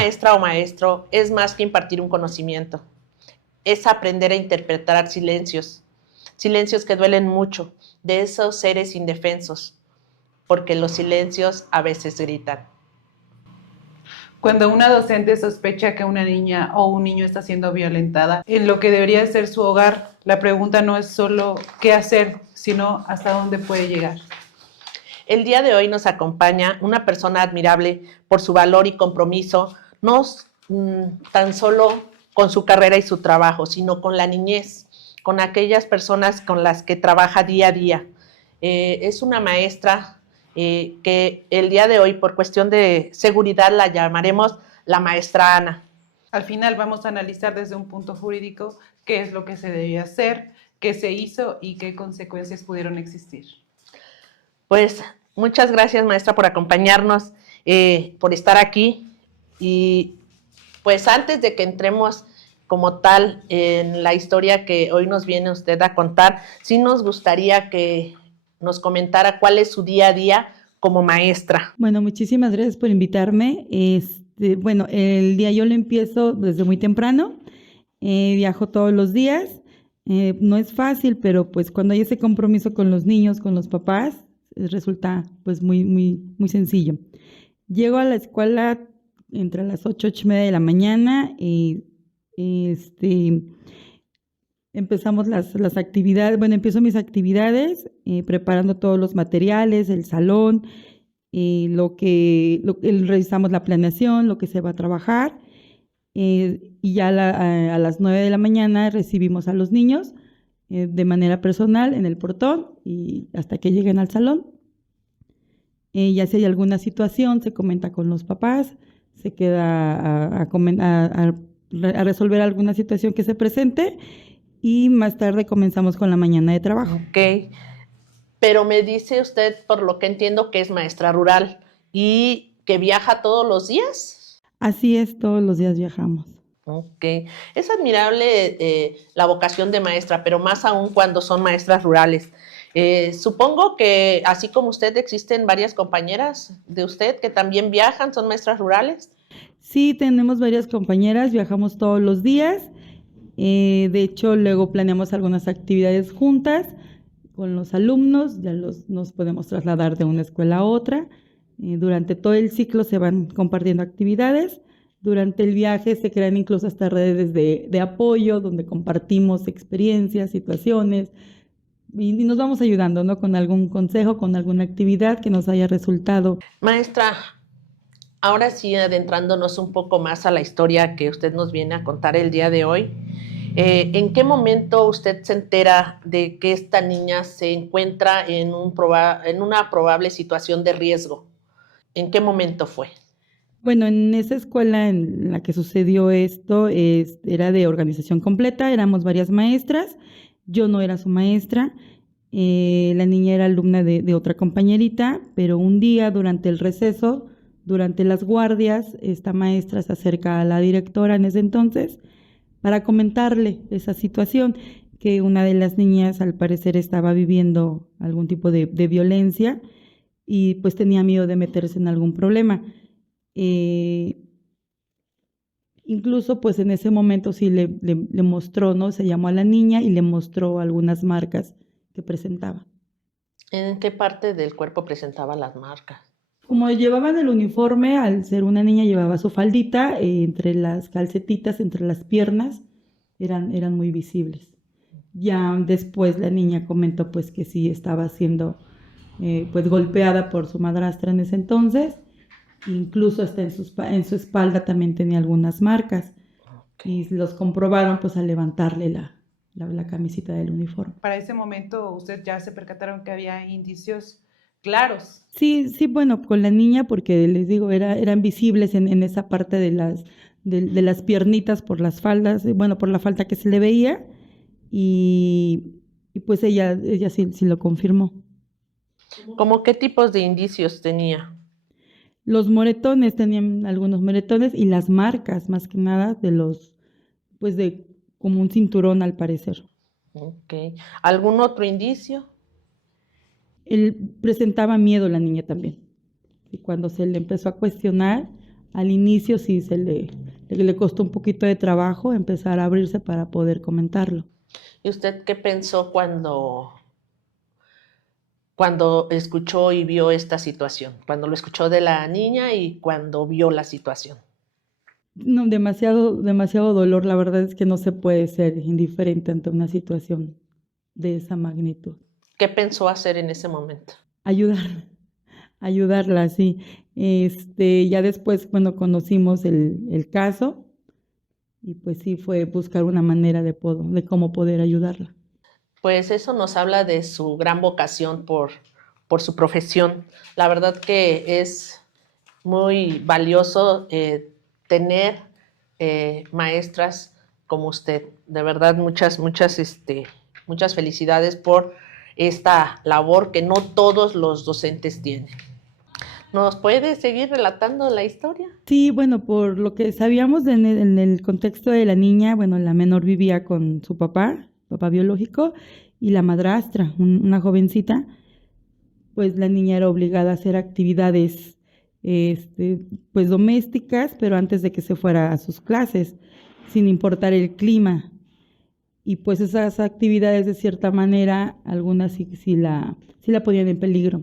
maestra o maestro es más que impartir un conocimiento, es aprender a interpretar silencios, silencios que duelen mucho, de esos seres indefensos, porque los silencios a veces gritan. Cuando una docente sospecha que una niña o un niño está siendo violentada en lo que debería ser su hogar, la pregunta no es solo qué hacer, sino hasta dónde puede llegar. El día de hoy nos acompaña una persona admirable por su valor y compromiso, no tan solo con su carrera y su trabajo, sino con la niñez, con aquellas personas con las que trabaja día a día. Es una maestra que el día de hoy, por cuestión de seguridad, la llamaremos la maestra Ana. Al final vamos a analizar desde un punto jurídico qué es lo que se debía hacer, qué se hizo y qué consecuencias pudieron existir. Pues muchas gracias, maestra, por acompañarnos, por estar aquí. Y pues antes de que entremos como tal en la historia que hoy nos viene usted a contar, sí nos gustaría que nos comentara cuál es su día a día como maestra. Bueno, muchísimas gracias por invitarme. Bueno, el día yo lo empiezo desde muy temprano, viajo todos los días. No es fácil, pero pues cuando hay ese compromiso con los niños, con los papás, resulta pues muy sencillo. Llego a la escuela entre las 8:30 de la mañana y empezamos las actividades. Bueno, empiezo mis actividades preparando todos los materiales, el salón, revisamos la planeación, lo que se va a trabajar, y ya a las 9 de la mañana recibimos a los niños de manera personal en el portón y hasta que lleguen al salón. Ya si hay alguna situación, se comenta con los papás, se queda a resolver alguna situación que se presente y más tarde comenzamos con la mañana de trabajo. Ok, pero me dice usted, por lo que entiendo, que es maestra rural y que viaja todos los días. Así es, todos los días viajamos. Ok, es admirable la vocación de maestra, pero más aún cuando son maestras rurales. Supongo que así como usted existen varias compañeras de usted que también viajan, son maestras rurales. Sí, tenemos varias compañeras, viajamos todos los días. De hecho, luego planeamos algunas actividades juntas con los alumnos, ya nos podemos trasladar de una escuela a otra. Durante todo el ciclo se van compartiendo actividades. Durante el viaje se crean incluso hasta redes de apoyo, donde compartimos experiencias, situaciones, y nos vamos ayudando, ¿no? Con algún consejo, con alguna actividad que nos haya resultado. Maestra, ahora sí adentrándonos un poco más a la historia que usted nos viene a contar el día de hoy, ¿en qué momento usted se entera de que esta niña se encuentra en una probable situación de riesgo? ¿En qué momento fue? Bueno, en esa escuela en la que sucedió esto era de organización completa, éramos varias maestras, yo no era su maestra, la niña era alumna de otra compañerita, pero un día durante el receso, durante las guardias, esta maestra se acerca a la directora en ese entonces para comentarle esa situación, que una de las niñas al parecer estaba viviendo algún tipo de violencia y pues tenía miedo de meterse en algún problema. Incluso pues en ese momento sí le mostró, ¿no? Se llamó a la niña y le mostró algunas marcas que presentaba. ¿En qué parte del cuerpo presentaba las marcas? Como llevaban el uniforme, al ser una niña llevaba su faldita, entre las calcetitas, entre las piernas, eran muy visibles. Ya después la niña comentó pues que sí estaba siendo pues golpeada por su madrastra en ese entonces. Incluso hasta en su espalda también tenía algunas marcas. Okay. Y los comprobaron pues al levantarle la camisita del uniforme. Para ese momento usted ya se percataron que había indicios claros. Sí, bueno, con la niña, porque les digo, eran visibles en esa parte de las piernitas por las faldas, bueno, por la falta que se le veía, y pues ella sí lo confirmó. ¿Cómo qué tipos de indicios tenía? Los moretones, tenían algunos moretones y las marcas, más que nada, pues de como un cinturón al parecer. Ok. ¿Algún otro indicio? Él presentaba miedo la niña también. Y cuando se le empezó a cuestionar, al inicio sí le costó un poquito de trabajo empezar a abrirse para poder comentarlo. ¿Y usted qué pensó cuando escuchó y vio esta situación? Cuando lo escuchó de la niña y cuando vio la situación. No, demasiado dolor. La verdad es que no se puede ser indiferente ante una situación de esa magnitud. ¿Qué pensó hacer en ese momento? Ayudarla, sí. Ya después, bueno, conocimos el caso y pues sí fue buscar una manera de cómo poder ayudarla. Pues eso nos habla de su gran vocación por su profesión. La verdad que es muy valioso tener maestras como usted. De verdad, muchas felicidades por esta labor que no todos los docentes tienen. ¿Nos puede seguir relatando la historia? Sí, bueno, por lo que sabíamos en el contexto de la niña, bueno, la menor vivía con su papá biológico, y la madrastra, una jovencita, pues la niña era obligada a hacer actividades pues domésticas, pero antes de que se fuera a sus clases, sin importar el clima. Y pues esas actividades, de cierta manera, algunas sí la ponían en peligro.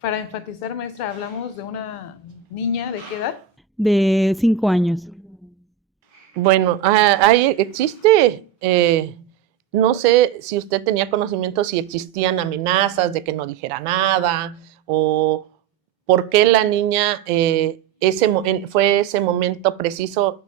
Para enfatizar, maestra, hablamos de una niña, ¿de qué edad? De 5 años. Bueno, ahí existe, no sé si usted tenía conocimiento si existían amenazas de que no dijera nada o por qué la niña, fue ese momento preciso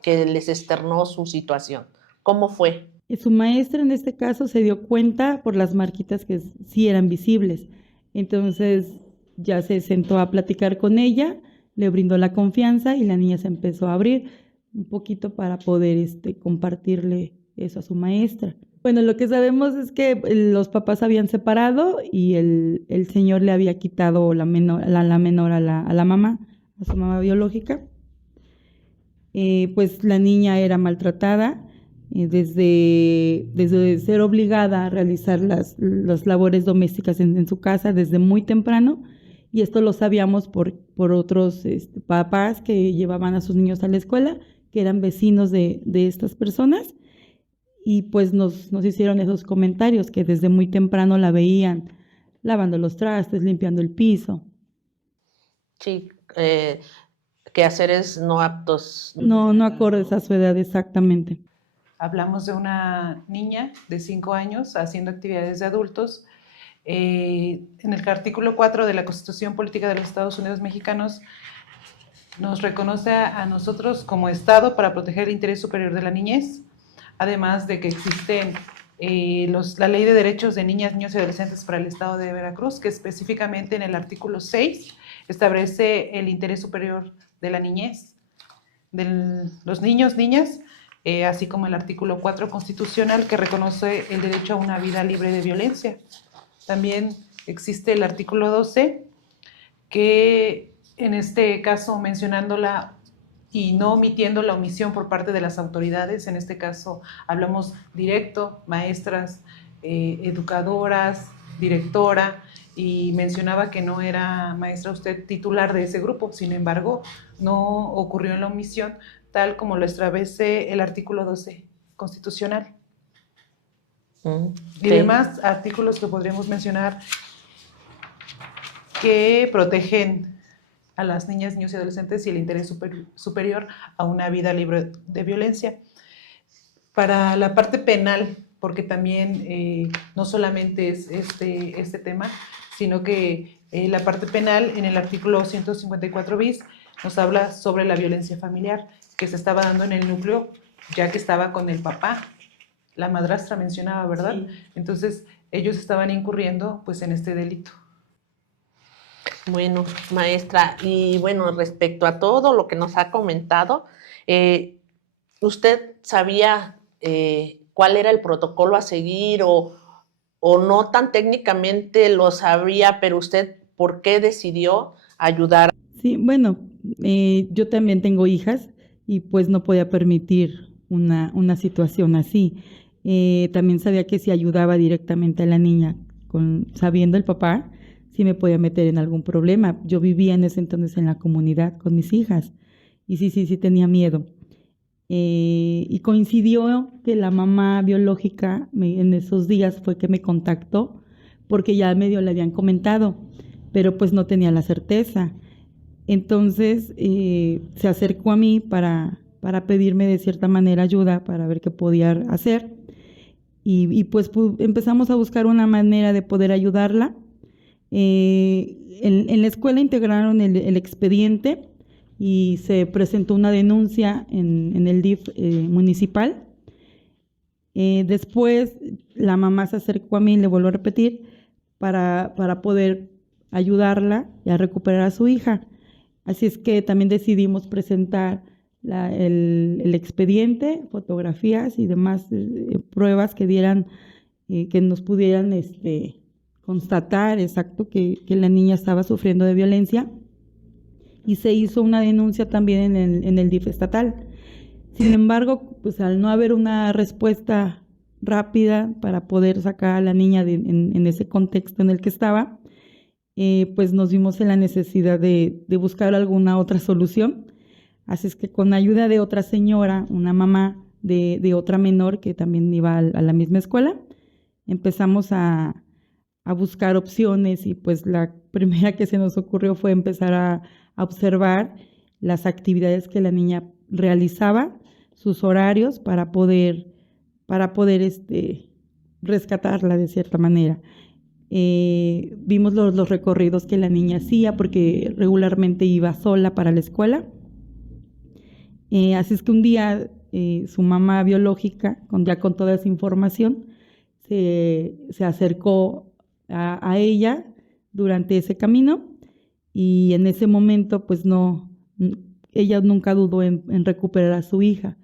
que les externó su situación. ¿Cómo fue? Su maestra en este caso se dio cuenta por las marquitas que sí eran visibles. Entonces ya se sentó a platicar con ella, le brindó la confianza y la niña se empezó a abrir un poquito para poder compartirle eso a su maestra. Bueno, lo que sabemos es que los papás habían separado y el señor le había quitado la menor a la mamá, a su mamá biológica. Pues la niña era maltratada. Desde ser obligada a realizar las labores domésticas en su casa desde muy temprano, y esto lo sabíamos por otros papás que llevaban a sus niños a la escuela, que eran vecinos de estas personas, y pues nos hicieron esos comentarios, que desde muy temprano la veían lavando los trastes, limpiando el piso. Sí, quehaceres no aptos. No acordes a su edad exactamente. Hablamos de una niña de 5 años haciendo actividades de adultos. En el artículo 4 de la Constitución Política de los Estados Unidos Mexicanos nos reconoce a nosotros como Estado para proteger el interés superior de la niñez, además de que existen la Ley de Derechos de Niñas, Niños y Adolescentes para el Estado de Veracruz, que específicamente en el artículo 6 establece el interés superior de la niñez, de los niños, niñas, así como el artículo 4 constitucional, que reconoce el derecho a una vida libre de violencia. También existe el artículo 12, que en este caso, mencionándola y no omitiendo la omisión por parte de las autoridades, en este caso hablamos directo, maestras, educadoras, directora, y mencionaba que no era, maestra, usted titular de ese grupo. Sin embargo, no ocurrió en la omisión, tal como lo establece el artículo 12 constitucional. Y demás artículos que podríamos mencionar que protegen a las niñas, niños y adolescentes y el interés superior a una vida libre de violencia. Para la parte penal, porque también no solamente es este tema, sino que la parte penal en el artículo 154 bis nos habla sobre la violencia familiar que se estaba dando en el núcleo, ya que estaba con el papá. La madrastra mencionaba, ¿verdad? Sí. Entonces, ellos estaban incurriendo pues en este delito. Bueno, maestra, y bueno, respecto a todo lo que nos ha comentado, ¿usted sabía cuál era el protocolo a seguir o no tan técnicamente lo sabía, pero usted por qué decidió ayudar? Sí, bueno, yo también tengo hijas y pues no podía permitir una situación así. También sabía que si ayudaba directamente a la niña, sabiendo el papá, sí me podía meter en algún problema. Yo vivía en ese entonces en la comunidad con mis hijas. y sí tenía miedo. Y coincidió que la mamá biológica en esos días fue que me contactó porque ya medio le habían comentado, pero pues no tenía la certeza. Entonces se acercó a mí para pedirme de cierta manera ayuda para ver qué podía hacer pues empezamos a buscar una manera de poder ayudarla. En la escuela integraron el expediente y se presentó una denuncia en el DIF municipal. Después la mamá se acercó a mí, le vuelvo a repetir, para poder ayudarla y a recuperar a su hija. Así es que también decidimos presentar el expediente, fotografías y demás pruebas que dieran, que nos pudieran constatar exacto que la niña estaba sufriendo de violencia, y se hizo una denuncia también en el DIF estatal. Sin embargo, pues al no haber una respuesta rápida para poder sacar a la niña en ese contexto en el que estaba, pues nos vimos en la necesidad de buscar alguna otra solución. Así es que con ayuda de otra señora, una mamá de otra menor que también iba a la misma escuela, empezamos a buscar opciones, y pues la primera que se nos ocurrió fue empezar a observar las actividades que la niña realizaba, sus horarios para poder rescatarla de cierta manera. Vimos los recorridos que la niña hacía porque regularmente iba sola para la escuela. Así es que un día su mamá biológica, ya con toda esa información, se acercó a ella durante ese camino, y en ese momento pues ella nunca dudó en recuperar a su hija,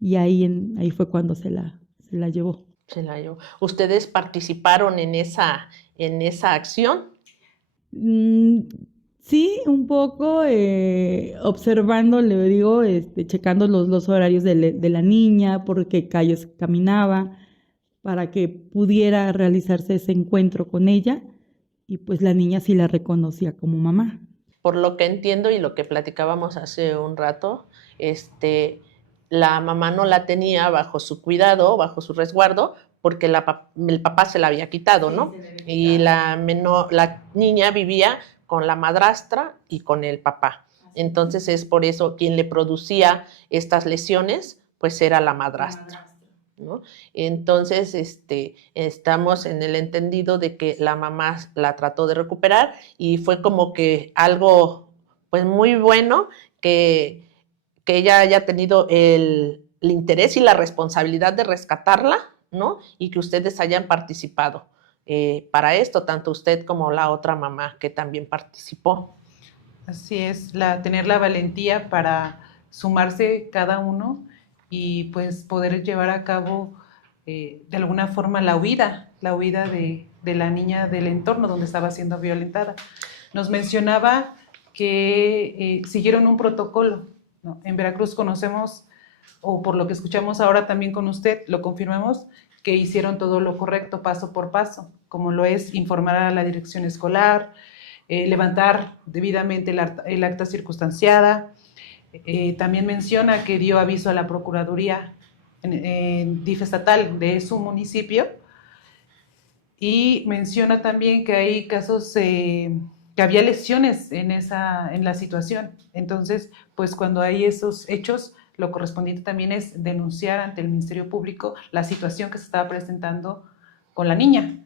y ahí fue cuando se la llevó. Se la llevó. ¿Ustedes participaron en esa acción? Sí, un poco, observando, le digo, checando los horarios de la niña, por qué calles caminaba, para que pudiera realizarse ese encuentro con ella, y pues la niña sí la reconocía como mamá. Por lo que entiendo y lo que platicábamos hace un rato, la mamá no la tenía bajo su cuidado, bajo su resguardo, porque el papá se la había quitado, ¿no? Y la niña vivía con la madrastra y con el papá. Entonces es por eso quien le producía estas lesiones, pues era la madrastra, ¿no? Entonces, estamos en el entendido de que la mamá la trató de recuperar, y fue como que algo, pues, muy bueno que ella haya tenido el interés y la responsabilidad de rescatarla, ¿no? Y que ustedes hayan participado para esto, tanto usted como la otra mamá que también participó. Así es, tener la valentía para sumarse cada uno y pues poder llevar a cabo de alguna forma la huida de la niña del entorno donde estaba siendo violentada. Nos mencionaba que siguieron un protocolo, ¿no? En Veracruz conocemos, o por lo que escuchamos ahora también con usted, lo confirmamos, que hicieron todo lo correcto paso por paso, como lo es informar a la dirección escolar, levantar debidamente el acta circunstanciada. También menciona que dio aviso a la Procuraduría en DIF estatal de su municipio, y menciona también que hay casos que había lesiones en la situación. Entonces, pues cuando hay esos hechos, lo correspondiente también es denunciar ante el Ministerio Público la situación que se estaba presentando con la niña.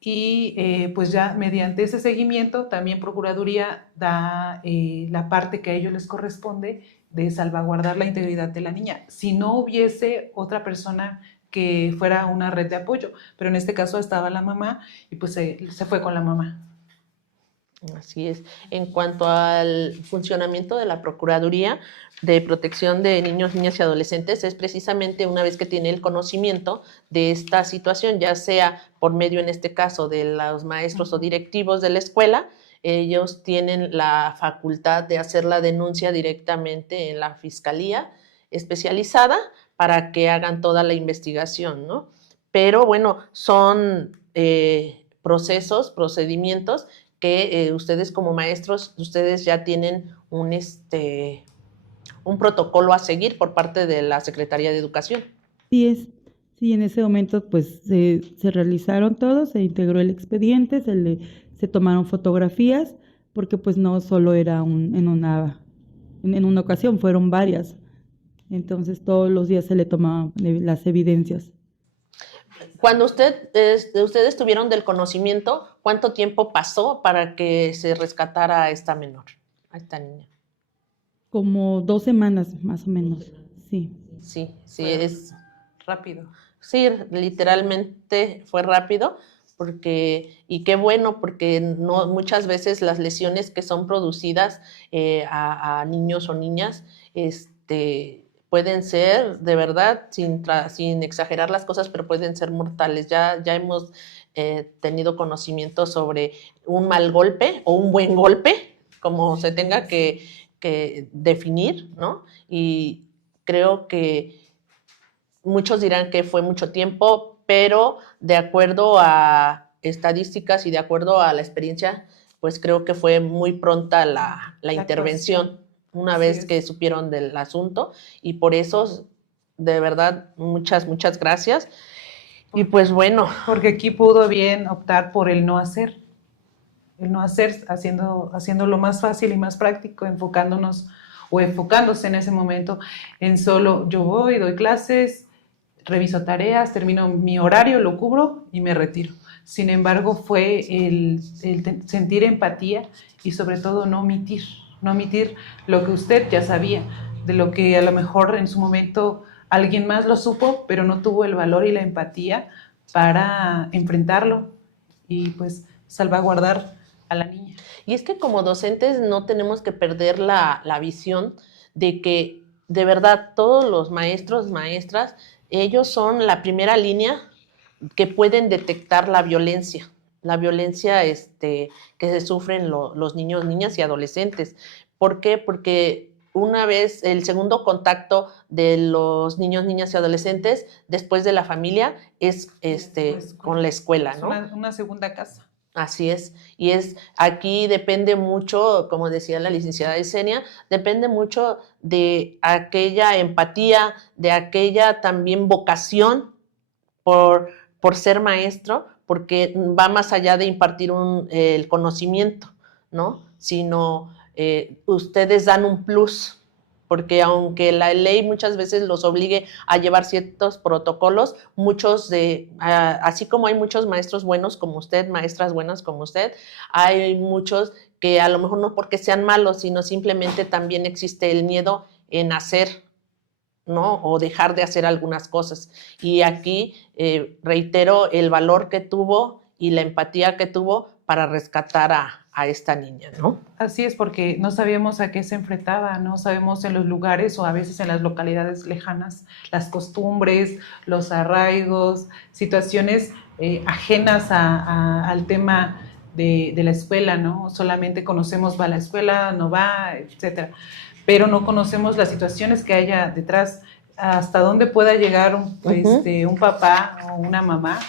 Y pues ya mediante ese seguimiento también Procuraduría da la parte que a ellos les corresponde de salvaguardar la integridad de la niña, si no hubiese otra persona que fuera una red de apoyo, pero en este caso estaba la mamá y pues se fue con la mamá. Así es. En cuanto al funcionamiento de la Procuraduría de Protección de Niños, Niñas y Adolescentes, es precisamente una vez que tiene el conocimiento de esta situación, ya sea por medio, en este caso, de los maestros o directivos de la escuela, ellos tienen la facultad de hacer la denuncia directamente en la Fiscalía especializada para que hagan toda la investigación, ¿no? Pero bueno, son procedimientos que ustedes como maestros, ustedes ya tienen un protocolo a seguir por parte de la Secretaría de Educación. Sí es, sí, en ese momento pues se realizaron todo, se integró el expediente, se tomaron fotografías, porque pues no solo era en una ocasión, fueron varias. Entonces todos los días se le tomaban las evidencias. Cuando ustedes tuvieron del conocimiento, ¿cuánto tiempo pasó para que se rescatara a esta menor, a esta niña? Como 2 semanas más o menos, sí. Sí, es rápido. Sí, literalmente fue rápido, y qué bueno, porque no, muchas veces las lesiones que son producidas a niños o niñas, pueden ser, de verdad, sin exagerar las cosas, pero pueden ser mortales. Ya hemos tenido conocimiento sobre un mal golpe o un buen golpe, como se tenga que definir, ¿no? Y creo que muchos dirán que fue mucho tiempo, pero de acuerdo a estadísticas y de acuerdo a la experiencia, pues creo que fue muy pronta la intervención una vez que supieron del asunto, y por eso, de verdad, muchas gracias. Y pues bueno. Porque aquí pudo bien optar por el no hacer, haciéndolo más fácil y más práctico, enfocándose en ese momento en solo yo voy, doy clases, reviso tareas, termino mi horario, lo cubro y me retiro. Sin embargo, fue el sentir empatía y sobre todo no omitir lo que usted ya sabía, de lo que a lo mejor en su momento alguien más lo supo, pero no tuvo el valor y la empatía para enfrentarlo y pues salvaguardar a la niña. Y es que como docentes no tenemos que perder la visión de que de verdad todos los maestros, maestras, ellos son la primera línea que pueden detectar la violencia que se sufren los niños, niñas y adolescentes. ¿Por qué? Porque una vez el segundo contacto de los niños, niñas y adolescentes después de la familia es con la escuela, ¿no? Una segunda casa. Así es, y aquí depende mucho, como decía la licenciada Yesenia, depende mucho de aquella empatía, de aquella también vocación por ser maestro, porque va más allá de impartir el conocimiento, ¿no? Sino ustedes dan un plus, porque aunque la ley muchas veces los obligue a llevar ciertos protocolos, así como hay muchos maestros buenos como usted, maestras buenas como usted, hay muchos que a lo mejor no porque sean malos, sino simplemente también existe el miedo en hacer, ¿no? O dejar de hacer algunas cosas. Y aquí reitero el valor que tuvo y la empatía que tuvo para rescatar a esta niña, ¿no? Así es, porque no sabíamos a qué se enfrentaba, no sabemos en los lugares o a veces en las localidades lejanas las costumbres, los arraigos, situaciones ajenas al tema de la escuela, ¿no? Solamente conocemos va a la escuela, no va, etcétera, pero no conocemos las situaciones que haya detrás, hasta dónde pueda llegar un papá o una mamá,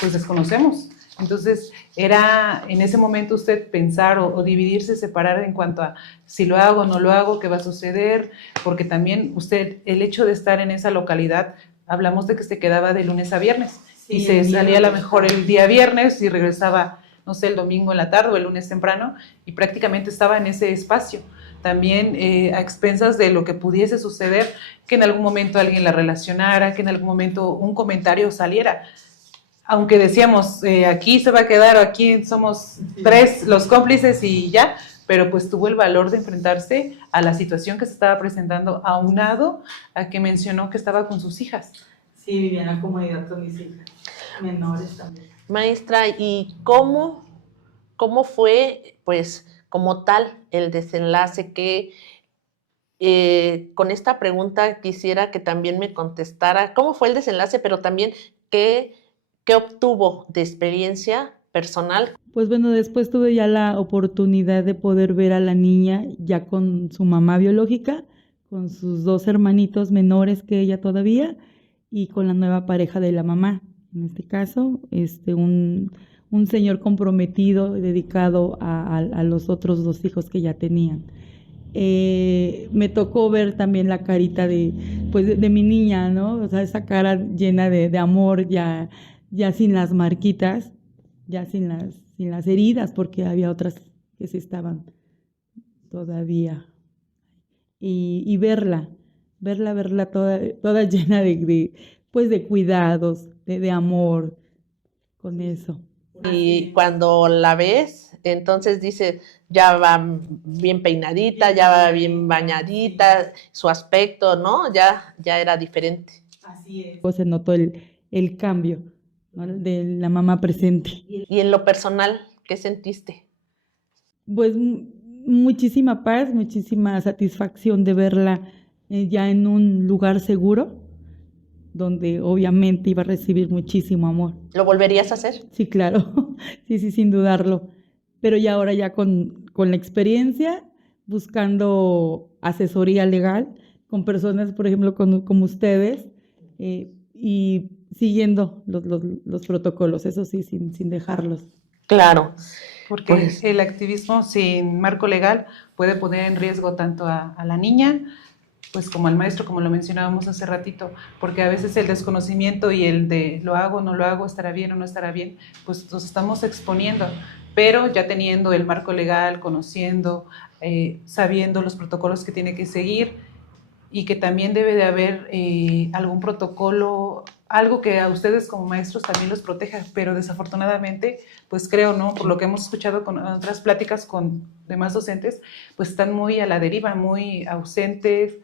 pues desconocemos. Entonces, era en ese momento usted pensar o dividirse, separar en cuanto a si lo hago o no lo hago, qué va a suceder, porque también usted, el hecho de estar en esa localidad, hablamos de que se quedaba de lunes a viernes, sí, y se salía a lo mejor el día viernes y regresaba, no sé, el domingo en la tarde o el lunes temprano, y prácticamente estaba en ese espacio. También a expensas de lo que pudiese suceder, que en algún momento alguien la relacionara, que en algún momento un comentario saliera. Aunque decíamos, aquí se va a quedar, o aquí somos 3 los cómplices y ya, pero pues tuvo el valor de enfrentarse a la situación que se estaba presentando, aunado a que mencionó que estaba con sus hijas. Sí, vivía en la comunidad con mis hijas, menores también. Maestra, ¿y cómo fue, pues, como tal, el desenlace? Que con esta pregunta quisiera que también me contestara cómo fue el desenlace, pero también qué obtuvo de experiencia personal. Pues bueno, después tuve ya la oportunidad de poder ver a la niña ya con su mamá biológica, con sus 2 hermanitos menores que ella todavía, y con la nueva pareja de la mamá. En este caso, un señor comprometido, dedicado a los otros 2 hijos que ya tenían. me tocó ver también la carita pues de mi niña, ¿no? O sea, esa cara llena de amor, ya sin las marquitas, ya sin las heridas, porque había otras que sí estaban todavía. Y verla toda llena pues de cuidados, de amor, con eso. Y cuando la ves, entonces dices, ya va bien peinadita, ya va bien bañadita, su aspecto, ¿no? Ya era diferente. Así es. Pues se notó el cambio, ¿no? De la mamá presente. Y en lo personal, ¿qué sentiste? Pues muchísima paz, muchísima satisfacción de verla ya en un lugar seguro, donde obviamente iba a recibir muchísimo amor. ¿Lo volverías a hacer? Sí, claro, sí, sin dudarlo. Pero ya ahora ya con la experiencia, buscando asesoría legal con personas, por ejemplo, como ustedes, y siguiendo los protocolos, eso sí, sin dejarlos. Claro. Porque Pues, el activismo sin marco legal puede poner en riesgo tanto a la niña, pues como al maestro, como lo mencionábamos hace ratito, porque a veces el desconocimiento y el de lo hago, no lo hago, estará bien o no estará bien, pues nos estamos exponiendo, pero ya teniendo el marco legal, conociendo, sabiendo los protocolos que tiene que seguir, y que también debe de haber algún protocolo, algo que a ustedes como maestros también los proteja, pero desafortunadamente, pues creo, ¿no? Por lo que hemos escuchado con otras pláticas con demás docentes, pues están muy a la deriva, muy ausentes,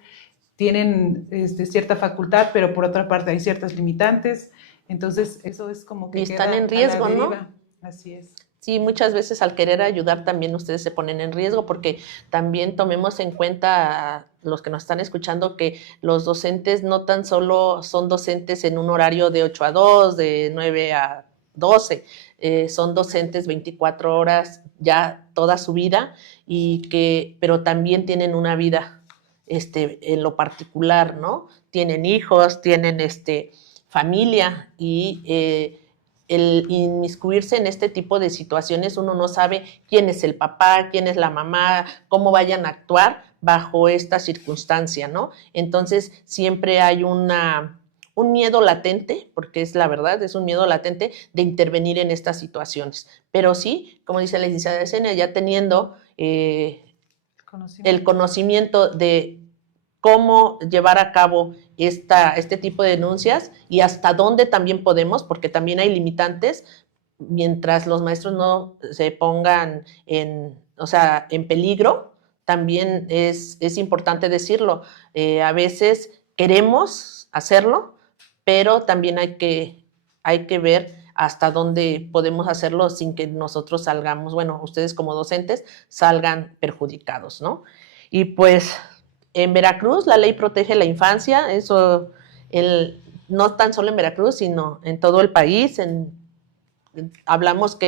tienen cierta facultad, pero por otra parte hay ciertas limitantes, entonces eso es como que y están queda en riesgo, a la ¿no? deriva. Así es. Sí, muchas veces al querer ayudar también ustedes se ponen en riesgo, porque también tomemos en cuenta, los que nos están escuchando, que los docentes no tan solo son docentes en un horario de 8 a 2, de 9 a 12, son docentes 24 horas ya toda su vida, pero también tienen una vida en lo particular, ¿no? Tienen hijos, tienen familia, y el inmiscuirse en este tipo de situaciones, uno no sabe quién es el papá, quién es la mamá, cómo vayan a actuar bajo esta circunstancia, ¿no? Entonces siempre hay un miedo latente, porque es la verdad, es un miedo latente de intervenir en estas situaciones. Pero sí, como dice la licenciada Yesenia, ya teniendo el conocimiento de cómo llevar a cabo este tipo de denuncias y hasta dónde también podemos, porque también hay limitantes, mientras los maestros no se pongan en peligro, también es importante decirlo. A veces queremos hacerlo, pero también hay que ver hasta dónde podemos hacerlo sin que nosotros salgamos, bueno, ustedes como docentes salgan perjudicados, ¿no? Y pues en Veracruz la ley protege la infancia, eso no tan solo en Veracruz, sino en todo el país. Hablamos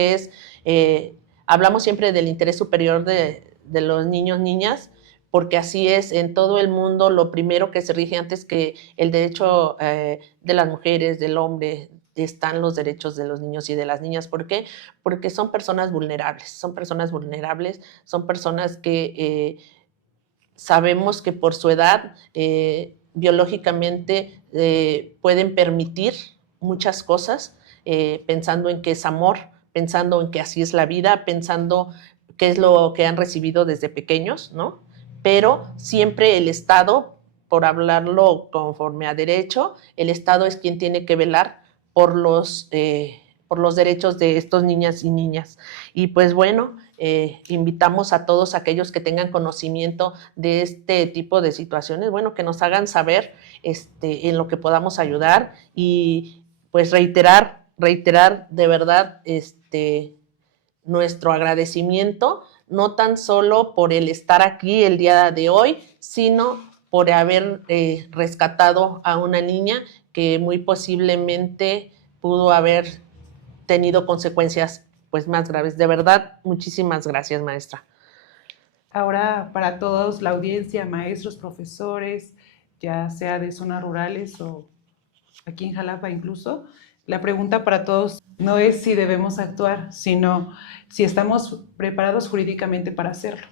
hablamos siempre del interés superior de los niños, niñas, porque así es en todo el mundo. Lo primero que se rige antes que el derecho de las mujeres, del hombre, están los derechos de los niños y de las niñas. ¿Por qué? Porque son personas vulnerables, son personas que sabemos que por su edad biológicamente pueden permitir muchas cosas, pensando en que es amor, pensando en que así es la vida, pensando qué es lo que han recibido desde pequeños, ¿no? Pero siempre el Estado, por hablarlo conforme a derecho, el Estado es quien tiene que velar por los derechos de estos niñas y niñas. Y pues bueno, invitamos a todos aquellos que tengan conocimiento de este tipo de situaciones, bueno, que nos hagan saber en lo que podamos ayudar, y pues reiterar de verdad nuestro agradecimiento, no tan solo por el estar aquí el día de hoy, sino por haber rescatado a una niña que muy posiblemente pudo haber tenido consecuencias pues más graves. De verdad, muchísimas gracias, maestra. Ahora, para todos, la audiencia, maestros, profesores, ya sea de zonas rurales o aquí en Jalapa incluso, la pregunta para todos no es si debemos actuar, sino si estamos preparados jurídicamente para hacerlo.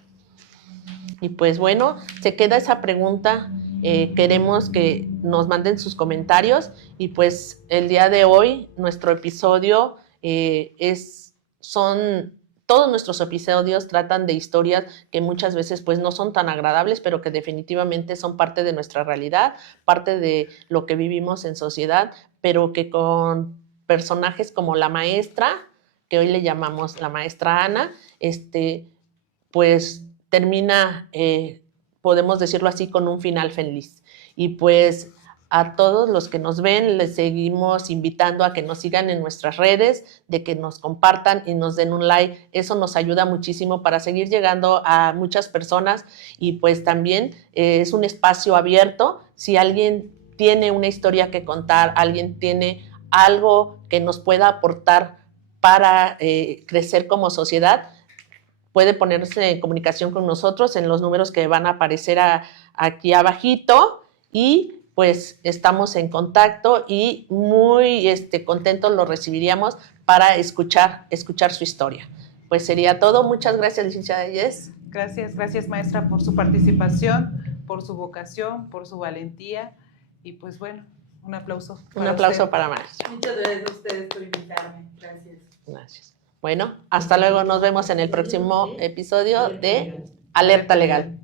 Y pues bueno, se queda esa pregunta. Queremos que nos manden sus comentarios y pues el día de hoy nuestro episodio todos nuestros episodios tratan de historias que muchas veces pues no son tan agradables, pero que definitivamente son parte de nuestra realidad, parte de lo que vivimos en sociedad, pero que con personajes como la maestra, que hoy le llamamos la maestra Ana, pues termina, podemos decirlo así, con un final feliz. Y pues a todos los que nos ven, les seguimos invitando a que nos sigan en nuestras redes, de que nos compartan y nos den un like. Eso nos ayuda muchísimo para seguir llegando a muchas personas y pues también es un espacio abierto. Si alguien tiene una historia que contar, alguien tiene algo que nos pueda aportar para crecer como sociedad, puede ponerse en comunicación con nosotros en los números que van a aparecer aquí abajito y pues estamos en contacto y muy contentos lo recibiríamos para escuchar su historia. Pues sería todo. Muchas gracias, licenciada Yes. Gracias maestra por su participación, por su vocación, por su valentía y pues bueno, un aplauso. Un aplauso para maestra. Muchas gracias a ustedes por invitarme. Gracias. Gracias. Bueno, hasta luego. Nos vemos en el próximo episodio de Alerta Legal.